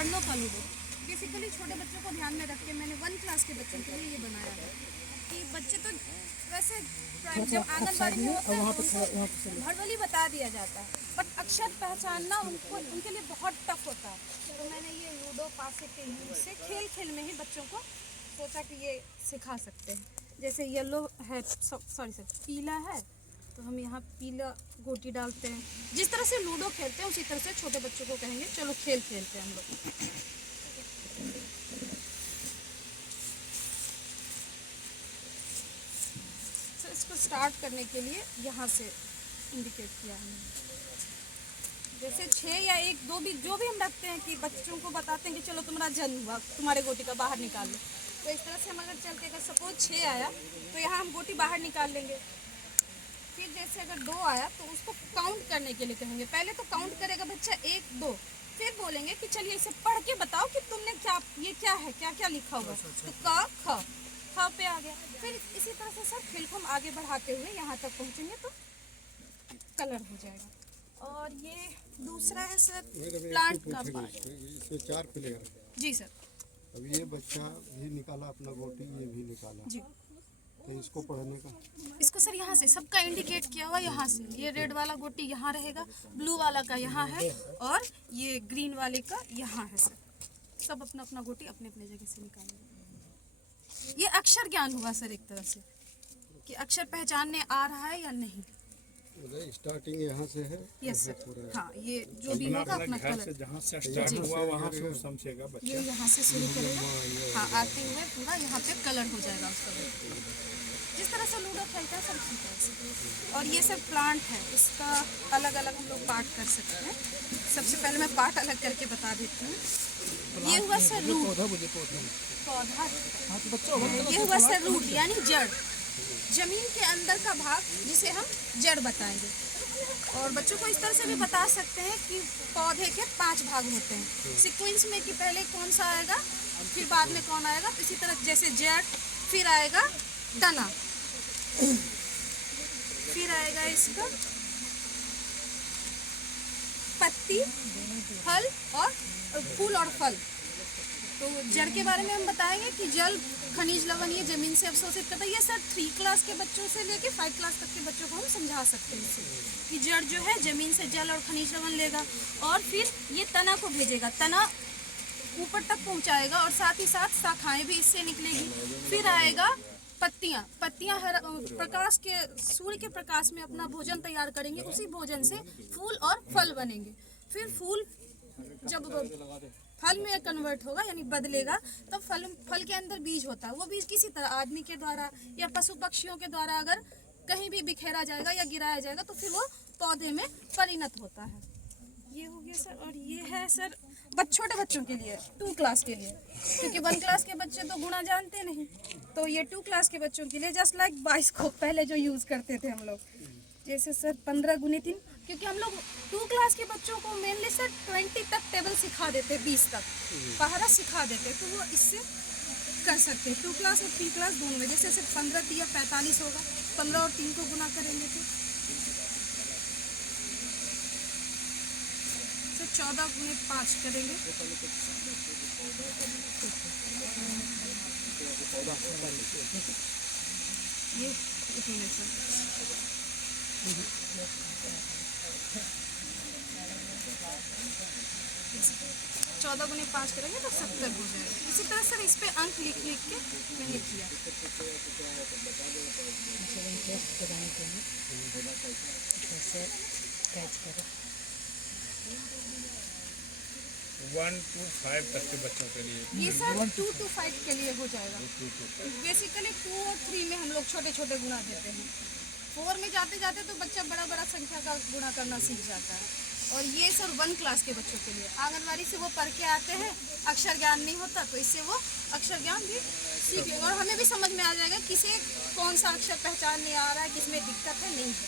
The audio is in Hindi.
वर्णों का लूडो। बेसिकली छोटे बच्चों को ध्यान में रख के मैंने 1 क्लास के बच्चों के लिए ये बनाया है कि बच्चे तो वैसे जब आंगनबाड़ी में होते हैं तो भरवली बता दिया जाता है, बट अक्षर पहचानना उनके लिए बहुत टफ होता है। तो मैंने ये लूडो पासे के यूज से खेल खेल में ही बच्चों को सोचा कि ये सिखा सकते हैं। जैसे येलो है, सॉरी सर, पीला है तो हम यहाँ पीला गोटी डालते हैं। जिस तरह से लूडो खेलते हैं उसी तरह से छोटे बच्चों को कहेंगे चलो खेल खेलते हैं हम लोग। सर इसको स्टार्ट करने के लिए यहाँ से इंडिकेट किया हमने। जैसे 6 या 1 2 भी जो भी हम रखते हैं कि बच्चों को बताते हैं कि चलो तुम्हारा जन्म हुआ, तुम्हारे गोटी का बाहर निकाल लो। तो इस तरह से हम अगर चलते, अगर सपोज 6 आया तो यहाँ हम गोटी बाहर निकाल लेंगे। फिर जैसे अगर 2 आया तो उसको काउंट करने के लिए कहेंगे। पहले तो काउंट करेगा बच्चा 1 2, फिर बोलेंगे कि चलिए इसे पढ़ के बताओ कि तुमने क्या, ये क्या है, क्या क्या लिखा हुआ है। तो क ख पे आ गया। फिर इसी तरह से सब खेल को हम आगे बढ़ाते हुए यहाँ तक पहुँचेंगे तो कलर हो जाएगा। और ये दूसरा है सर प्लांट का पार्ट। इसमें 4 प्लेयर जी सर। अब ये बच्चा भी निकाला अपना गोटी, ये भी निकाला जी। तो इसको पढ़ने का, इसको सर यहाँ से सबका इंडिकेट किया हुआ, यहाँ से ये रेड वाला गोटी यहाँ रहेगा, ब्लू वाला का यहाँ है और ये ग्रीन वाले का यहाँ है सर। सब अपना अपना गोटी अपने अपने जगह से निकालेंगे। ये अक्षर ज्ञान हुआ सर एक तरह से कि अक्षर पहचानने आ रहा है या नहीं। स्टार्टिंग यहाँ से है। Yes sir. हाँ, ये जो भी होगा अपना कलर जहाँ से स्टार्ट हुआ वहाँ से समझेगा बच्चा। ये यहाँ से शुरू करेगा। हाँ, आते हुए पूरा यहाँ पे कलर हो जाएगा उसका। जिस तरह से लूडो खेलता है सब ठीक है। और ये सब प्लांट है, इसका अलग अलग हम लोग पार्ट कर सकते हैं। सबसे पहले मैं पार्ट अलग करके बता देती हूँ। ये हुआ सर रूट, पौधा। ये हुआ सर रूट यानी जड़, जमीन के अंदर का भाग जिसे हम जड़ बताएंगे। और बच्चों को इस तरह से भी बता सकते हैं कि पौधे के 5 भाग होते हैं सीक्वेंस में, कि पहले कौन सा आएगा फिर बाद में कौन आएगा। इसी तरह जैसे जड़, फिर आएगा तना, फिर आएगा इसका पत्ती, फल और फूल और फल। तो जड़ के बारे में हम बताएंगे कि जल, खनिज, लवण ये जमीन से अवशोषित करता है। ये सर 3 क्लास के बच्चों से लेके 5 क्लास तक के बच्चों को हम समझा सकते हैं इससे कि जड़ जो है जमीन से जल और खनिज लवण लेगा और फिर ये तना को भेजेगा, तना ऊपर तक पहुंचाएगा और साथ ही साथ शाखाएं भी इससे निकलेगी। फिर आएगा पत्तियां, पत्तियां प्रकाश के, सूर्य के प्रकाश में अपना भोजन तैयार करेंगे, उसी भोजन से फूल और फल बनेंगे। फिर फूल जब फल में कन्वर्ट होगा यानी बदलेगा तब फल के अंदर बीज होता है। वो बीज किसी तरह आदमी के द्वारा या पशु पक्षियों के द्वारा अगर कहीं भी बिखेरा जाएगा या गिराया जाएगा तो फिर वो पौधे में परिणत होता है। ये हो गया सर। और ये है सर छोटे बच्चों के लिए, 2 क्लास के लिए, क्योंकि 1 क्लास के बच्चे तो गुणा जानते नहीं। तो ये 2 क्लास के बच्चों के लिए जस्ट लाइक 22 को पहले जो यूज़ करते थे हम लोग, जैसे सर 15 × 3, क्योंकि हम लोग 2 क्लास के बच्चों को मेनली सर 20 तक टेबल सिखा देते, 20 तक पहाड़ा सिखा देते, तो वो इससे कर सकते हैं 2 क्लास और 3 क्लास दोनों में। जैसे सिर्फ 15 या 45 होगा, 15 और 3 को गुना करेंगे तो 14 × 5 करेंगे। ये इतने सर 14 × 5 करेंगे तो 70 हो जाएगा। इसी तरह सर इस पे अंक लिख के मैंने किया। 1 to 5 तक के बच्चों के लिए ये सर 2 to 5 के लिए हो जाएगा। बेसिकली 2 और 3 में हम लोग छोटे छोटे गुणा देते हैं। 4 में जाते जाते तो बच्चा बड़ा बड़ा संख्या का गुणा करना सीख जाता है। और ये सर 1 क्लास के बच्चों के लिए, आंगनवाड़ी से वो पढ़ के आते हैं, अक्षर ज्ञान नहीं होता तो इससे वो अक्षर ज्ञान भी सीख लेंगे और हमें भी समझ में आ जाएगा किसे कौन सा अक्षर पहचान नहीं आ रहा है, किसमें दिक्कत है, नहीं है।